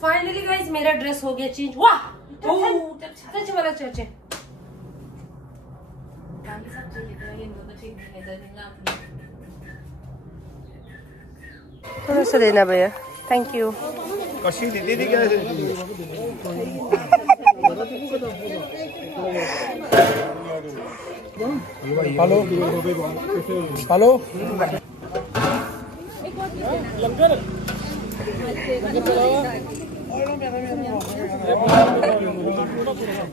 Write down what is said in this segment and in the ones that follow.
Finally guys मेरा dress हो गया चेंज। वाह सच वाला चाचे थोड़ा सा देना भैया, थैंक यू। हेलो हेलो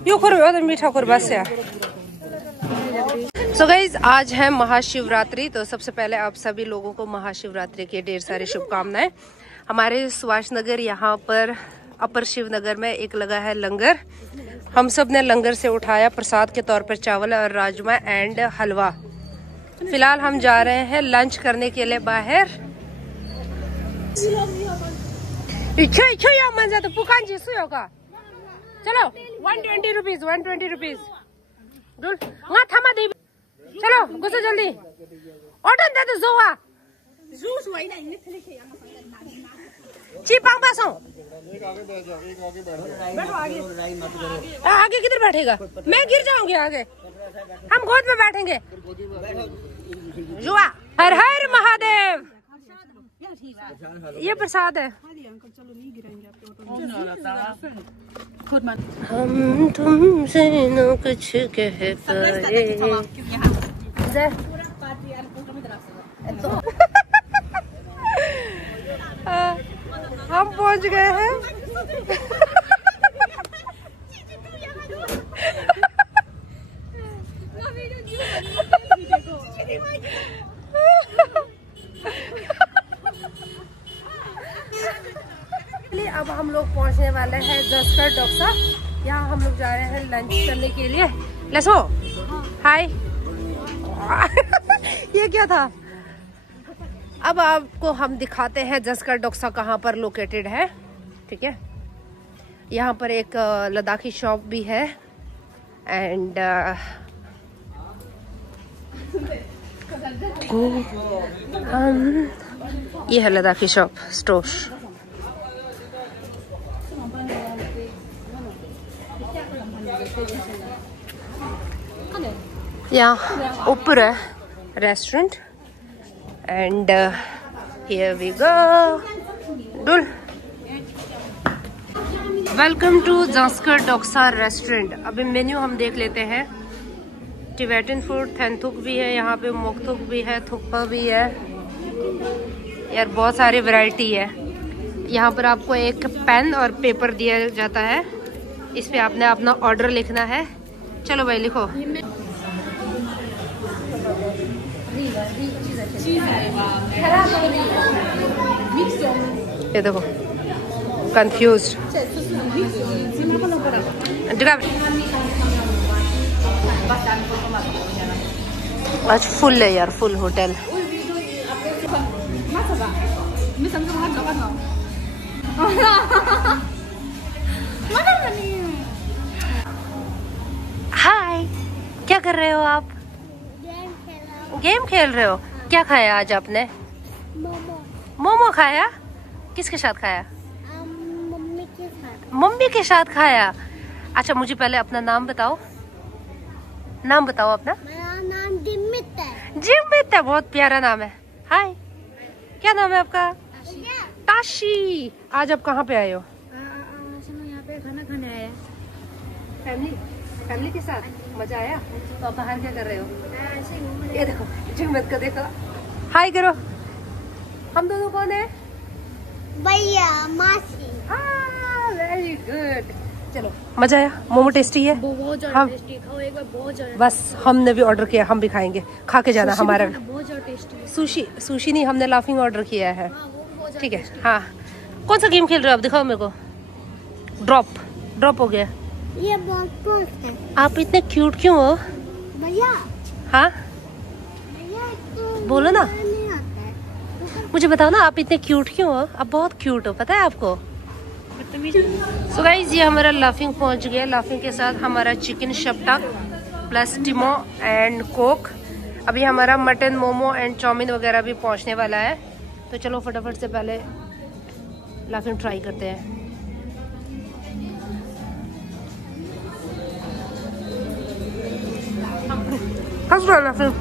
यो करो मीठा कर बस यार। सो गाइज आज है महाशिवरात्रि, तो सबसे पहले आप सभी लोगों को महाशिवरात्रि की ढेर सारी शुभकामनाएं। हमारे सुभाष नगर यहाँ पर अपर शिव नगर में एक लगा है लंगर। हम सब ने लंगर से उठाया प्रसाद के तौर पर चावल और राजमा एंड हलवा। फिलहाल हम जा रहे हैं लंच करने के लिए बाहर। चलो 120 रुपीज 120 रुपीज। चलो गुस्सा जल्दी ऑर्डर दे दो जोआ चीपांग पासों। आगे किधर बैठेगा? मैं गिर जाऊंगी आगे, हम गोद में बैठेंगे। जुआ हर हर महादेव। ये प्रसाद है। हम तुमसे न कुछ कह पाए। हम पहुंच गए हैं। अब हम लोग पहुंचने वाले हैं जस्कर डोसा। यहाँ हम लोग जा रहे हैं लंच करने के लिए। Let's go. हाय ये क्या था? अब आपको हम दिखाते हैं जस्कर डोसा कहाँ पर लोकेटेड है। ठीक है, यहाँ पर एक लद्दाखी शॉप भी है एंड ये है लद्दाखी शॉप स्टोर। यहाँ ऊपर है restaurant and here we go. डुल वेलकम टू जस्कर डोसा रेस्टोरेंट। अभी मेन्यू हम देख लेते हैं। टिबेटन फूड थेंथुक भी है यहाँ पे, मोकथुक भी है, थुक्पा भी है यार, बहुत सारी वैरायटी है। यहाँ पर आपको एक पेन और पेपर दिया जाता है, इस पे आपने अपना ऑर्डर लिखना है। चलो भाई लिखो। ये देखो कंफ्यूज्ड। आज फुल है यार, फुल होटल। हाय, क्या कर रहे हो आप? गेम खेल रहे हो। क्या खाया आज आपने? मोमो खाया? किसके साथ खाया? मम्मी के साथ। मम्मी के साथ खाया। अच्छा मुझे पहले अपना नाम बताओ। नाम बताओ अपना। मेरा नाम जिमित है। जिमित है, बहुत प्यारा नाम है। हाय, क्या नाम है आपका? ताशी। आज आप कहाँ पे आए हो? यहाँ पे खाना खाने आए हैं। फैमिली के साथ मजा आया? तो आप बाहर क्या कर रहे हो? ये देखो जिमित को देखो, हाय करो। हम दोनों कौन है? भैया मासी। Very good. चलो मजा आया? मोमो टेस्टी है? बहुत ज्यादा टेस्टी। खाओ एक बार, बहुत ज्यादा। बस हमने भी ऑर्डर किया, हम भी खाएंगे। खा के जाना हमारा। बहुत ज्यादा टेस्टी। सुशी नहीं, हमने लाफिंग ऑर्डर किया है। ठीक है। हाँ, कौन सा गेम खेल रहे हो आप? दिखाओ मेरे को। ड्रॉप हो गया। ये बहुत है। आप इतने क्यूट क्यों हो भैया? हाँ भैया तो बोलो ना। नहीं आता है। मुझे बताओ ना, आप इतने क्यूट क्यों हो? आप बहुत क्यूट हो, पता है आपको? सो गाइस, ये हमारा लाफिंग पहुंच गया। लाफिंग के साथ हमारा चिकन शपटक प्लस टिमो एंड कोक। अभी हमारा मटन मोमो एंड चाउमीन वगैरह भी पहुंचने वाला है। तो चलो फटाफट से पहले लाफिंग ट्राई करते हैं। लाफिंग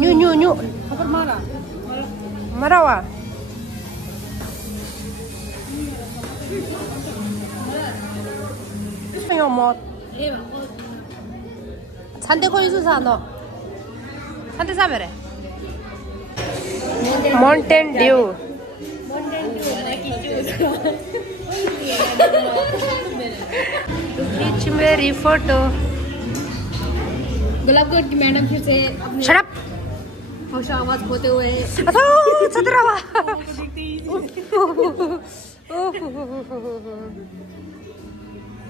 न्यू मरावा 산대 거기서 사 너. 산대 사면에. Mountain Dew. खींच मेरी फोटो। गुलाबगढ़ की मैडम फिर से अपनी Shut up. होश आवाज खोते हुए सतरावा।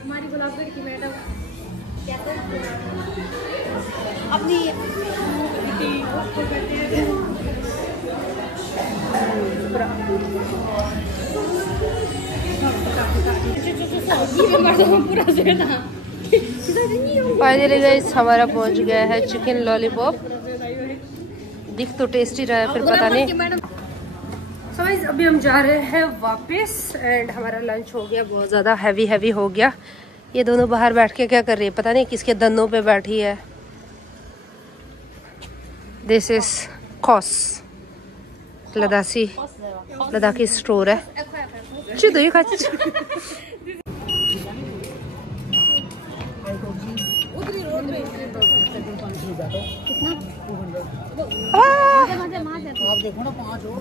हमारी गुलाबगढ़ की मैडम अपनी फाइनली गाइस हमारा पहुंच गया है चिकन लॉलीपॉप। दिख तो टेस्टी रहा है, फिर पता नहीं। सो गाइस अभी हम जा रहे हैं वापस एंड हमारा लंच हो गया, बहुत ज़्यादा हैवी हो गया। ये दोनों बाहर बैठ के क्या कर रही है पता नहीं, किसके दंदों पे बैठी है। This is cos Ladakhi store है।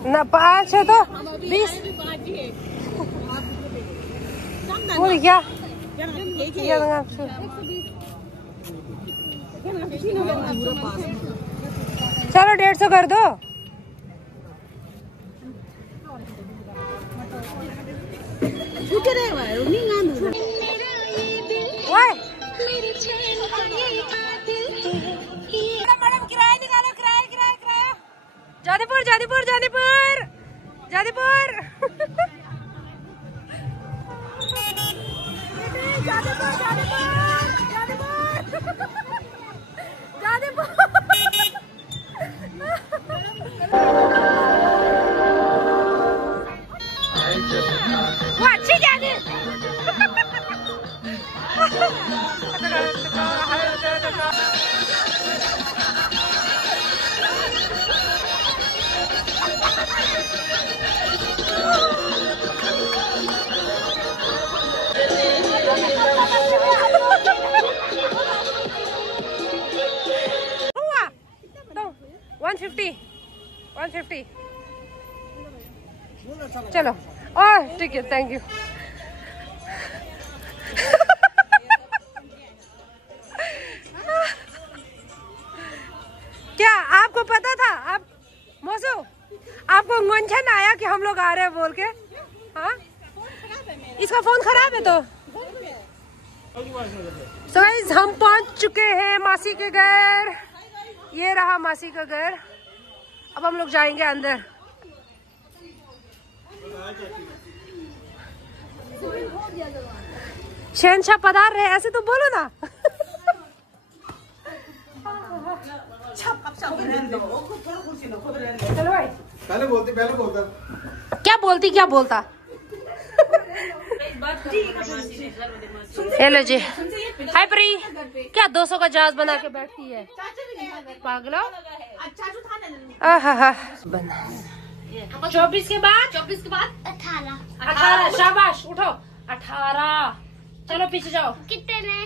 ना 5 है तो 20 क्या चलो 150 कर दो। मैडम किराया निकालो, किराया। जादीपुर $150 चलो। ठीक है, थैंक यू। क्या आपको पता था? आप मौसू आपको गुंजन आया कि हम लोग आ रहे हैं बोल के? हाँ, इसका फोन खराब है तो। So guys, हम पहुंच चुके हैं मासी के घर। ये रहा मासी का घर। अब हम लोग जाएंगे अंदर। शहनशाह पधार रहे, ऐसे तो बोलो ना। चलो भाई, पहले बोलता क्या बोलता। हेलो जी, हाय परी। क्या 200 का जहाज बना के बैठती है पागलो। 24 के बाद 18। शाबाश, उठो। 18। चलो पीछे जाओ। कितने में?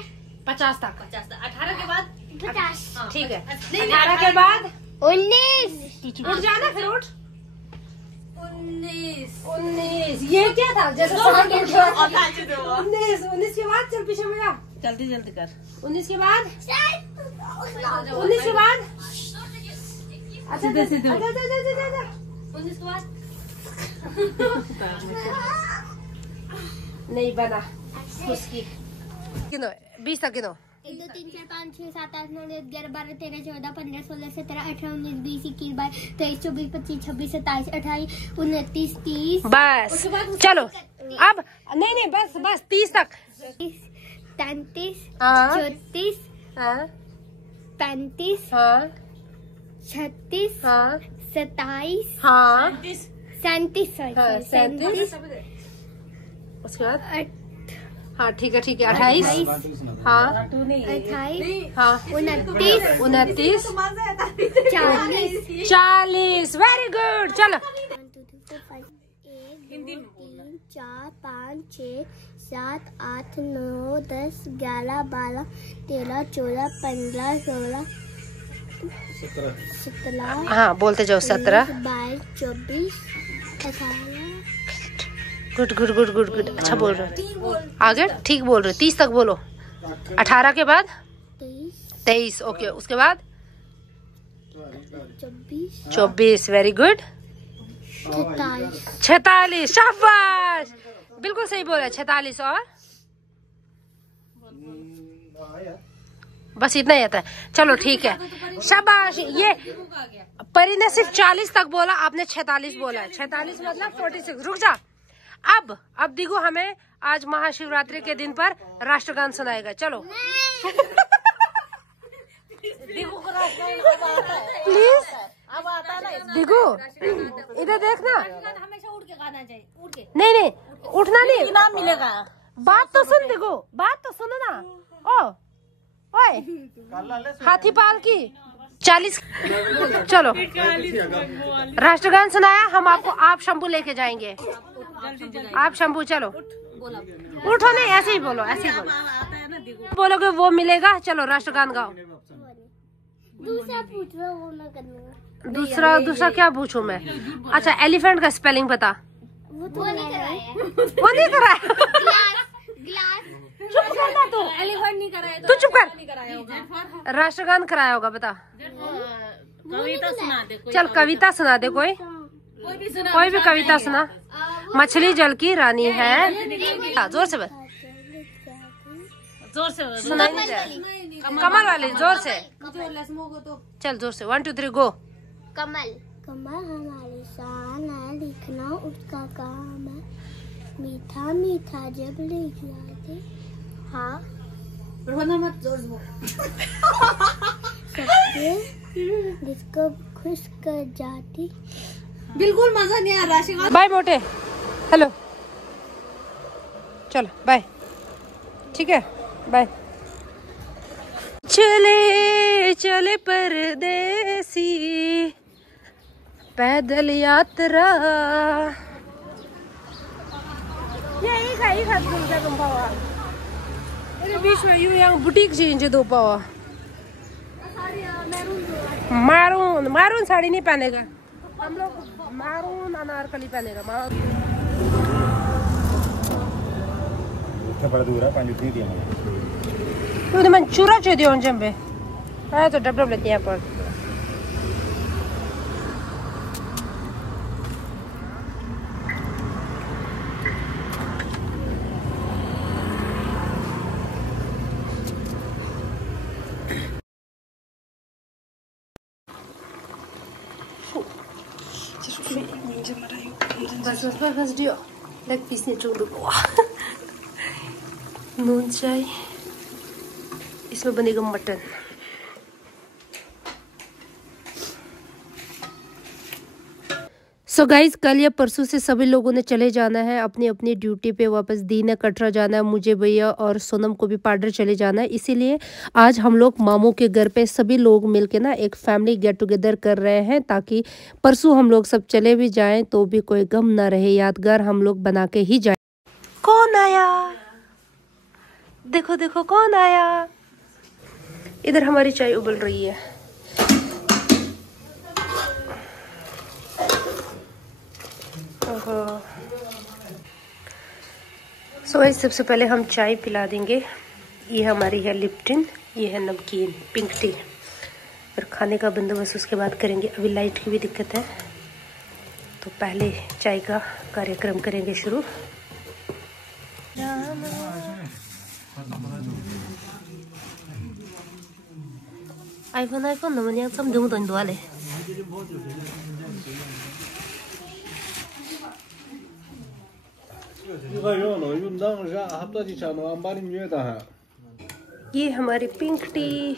50 तक। 18 के बाद 50। ठीक है। 18 के बाद 19। उठ जाना, फिर उठ। 19। ये क्या था? जैसे 19 के बाद चल पीछे में जा। जल्दी कर। 19 के बाद 19 के बाद अच्छा 19 के बाद नहीं बना उसकी। 20 तक गिनो। 1 2 3 4 5 6 7 8 9 10 11 12 13 14 15 16 17 18 19 20 21 22 23 24 25 26 27 28 29 30 बस चलो अब नहीं बस 30 तक 33 हाँ 34 हाँ 35 हाँ 36 हाँ 27 हाँ 37 हाँ 37 उसके बाद हाँ ठीक है 28 हाँ 28 हाँ 29 29 40 40 वेरी गुड चलो 1 2 3 4 5 6 7 8 9 10 11 12 13 14 15 16 17 हाँ बोलते जाओ 17 22 24 18 good good good good good अच्छा बोल रहे हो आगे ठीक बोल रहे 30 तक बोलो 18 के बाद 23 ओके उसके बाद 24 वेरी गुड 46 शाबाश बिल्कुल सही बोला 46 और बस इतना ही आता है चलो ठीक है शाबाश ये परी ने सिर्फ 40 तक बोला आपने 46 बोला है 46 मतलब 46 रुक जा अब दिगो हमें आज महाशिवरात्रि के दिन पर राष्ट्रगान सुनाएगा चलो प्लीज दिगो इधर देखना हमेशा उड़ के गाना चाहिए उड़ के नहीं उठना नहीं इनाम मिलेगा। बात तो सुन दिगो बात तो सुनो ना ओए हाथी पाल की 40 चलो राष्ट्रगान सुनाया हम आपको आप शंभू लेके जाएंगे आप शंभू चलो उठो नहीं ऐसे ही बोलो बोलोगे वो मिलेगा चलो राष्ट्रगान गाओ दूसरा पूछ लो वो मैं करूँगा दूसरा क्या पूछूं मैं अच्छा एलिफेंट का स्पेलिंग बता वो नहीं कराया ग्लास चुप करना तू एलिफेंट नहीं कराया तू चुप कर राष्ट्रगान कराया होगा बता कविता सुना दे चल कविता सुना दे कोई भी कविता सुना मछली जल की रानी है जोर से जोर से सुनाई नहीं दे कमल वाली जोर से चल जोर से 1 2 3 गो कमल हमारी शान है लिखना उसका काम है मीठा मीठा जब लिख जाते हाँ मत जोर सबके जिसको खुश कर जाती बिल्कुल मजा नहीं आ रहा। बाय मोटे हेलो चलो बाय ठीक है बाय चले परदेसी पैदल यात्रा बीच में यूं यहाँ बुटीक चेंज दो पावा मारून साड़ी नहीं पहनेगा हम लोग मारून अनारकली पहनेगा तूने मन चूरा चो दियो जंबे हाँ तो डब लेते हैं पर बस दियो लेग पीस ने चुन दो नून चाय इसमें बनेगा मटन सो गाइज कल या परसों से सभी लोगों ने चले जाना है अपनी अपनी ड्यूटी पे वापस। दी ने कटरा जाना है, मुझे भैया और सोनम को भी पार्डर चले जाना है। इसीलिए आज हम लोग मामू के घर पे सभी लोग मिलके ना एक फैमिली गेट टुगेदर कर रहे हैं, ताकि परसों हम लोग सब चले भी जाएं तो भी कोई गम ना रहे, यादगार हम लोग बना के ही जाए। कौन आया देखो देखो कौन आया। इधर हमारी चाय उबल रही है। सो सबसे पहले हम चाय पिला देंगे। ये हमारी है लिप्टन, ये है नमकीन पिंक टी। फिर खाने का बंदोबस्त उसके बाद करेंगे। अभी लाइट की भी दिक्कत है तो पहले चाय का कार्यक्रम करेंगे शुरू। iPhone naman yang sam dung don duale. ये हमारी पिंक टी।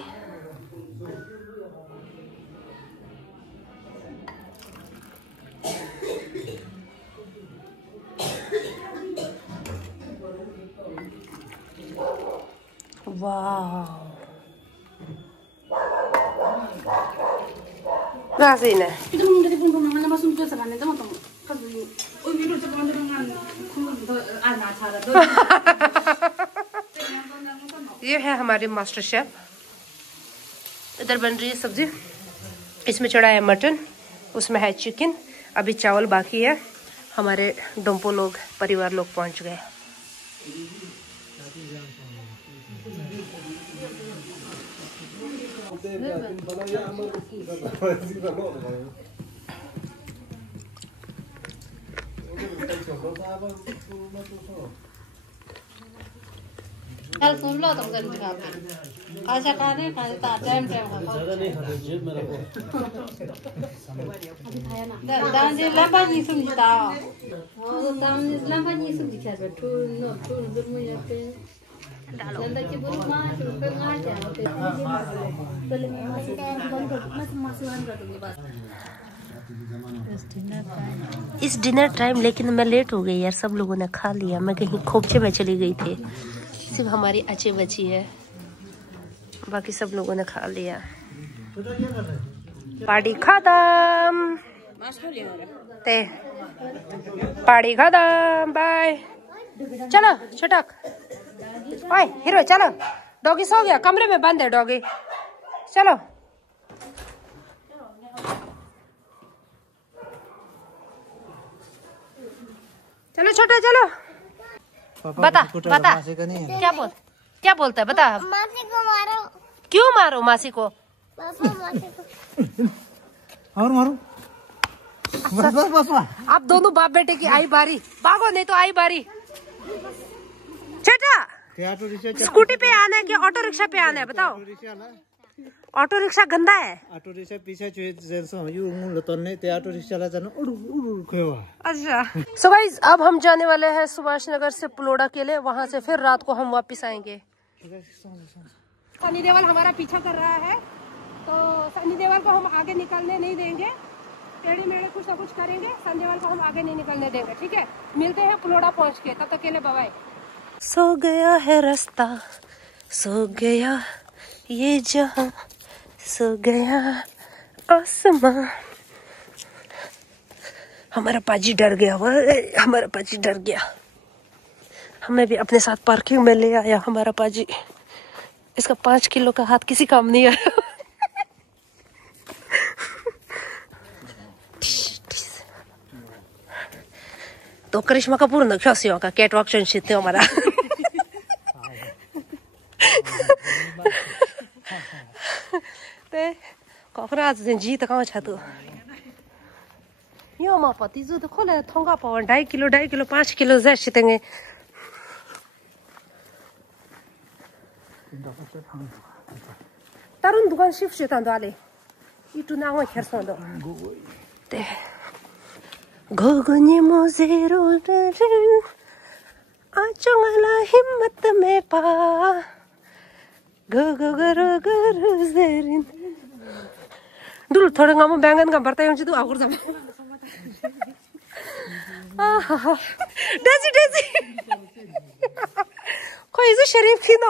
वाह 가시네. 이동들이 분분한 맛은 또 사가네. 좀 또. 가지. 위로 저 만들어간 나 잘하. ये है हमारी मास्टर शेफ। इधर बन रही है सब्जी। इसमें चढ़ा है मटन, उसमें है चिकन, अभी चावल बाकी है। हमारे डोंपो लोग, परिवार लोग पहुंच गए। कल सुन लो तुम जल्दी खा के आशा खाने खाने ता टाइम ज्यादा नहीं खाते जेब में रखो दाम जे लंबा नहीं समझता वो दाम जे लंबा नहीं समझता बैठो नो तो गुरु या पे जल्दी के बोल मां तो पे मां जा तो ले मां से बस इस डिनर टाइम लेकिन मैं लेट हो गई यार। सब लोगों ने खा लिया, मैं कहीं खोपचे में चली गई थी। सिर्फ हमारी अच्छी बची है, बाकी सब लोगों ने खा लिया। पार्टी खत्म, पार्टी खत्म, बाय। चलो छटक, ओए हीरो चलो। डॉगी सो गया, कमरे में बंद है डॉगी। चलो चलो छोटे चलो। बता बता क्या बोलता है बता। मासी को मारो। क्यों मारो मासी को? पापा मासी को और मारो बस आप दोनों बाप बेटे की आई बारी। भागो नहीं तो आई बारी। छठा स्कूटी पे आना है कि ऑटो रिक्शा पे आना है बताओ। ऑटो रिक्शा गंदा है। ऑटो रिक्शा पीछे ऑटो रिक्शा अच्छा सो गाइस अब हम जाने वाले हैं सुभाष नगर से पुलोड़ा के लिए। वहां से फिर रात को हम वापस आएंगे। सनी देओल हमारा पीछा कर रहा है, तो सनी देओल को हम आगे निकलने नहीं देंगे। टेढ़े मेढ़े कुछ ना कुछ करेंगे, सनी देओल को हम आगे नहीं निकलने देंगे। ठीक है, मिलते हैं पुलोड़ा पहुंच के, तब तक के लिए बाय बाय। सो गया है रास्ता, सो गया ये जहां, सो गया आसमां। हमारा पाजी डर गया, हमारा पाजी डर गया। हमें भी अपने साथ पार्किंग में ले आया हमारा पाजी। इसका 5 किलो का हाथ किसी काम नहीं आया। तो करिश्मा कपूर न ख्यासियों का कैटवॉक चुनते हमारा। कखरा जी तो कहाँ छातो यो मा पति जो तो खोले थोंगा पावन 2.5 किलो 5 किलो जा शितेंगे। तारुन दुकान शिफ्ट शेतान दाले इटू ना वो खेर सोंदो ते गोगोनी मोजेरो आचोंगला हिम्मत में पा गोगो गरो गरो जेरिन दूर थोड़ा गामो बैंगन का बर्ता यूं चितु आकुर जाम। डेजी डेजी कोई इसे शरीफ की ना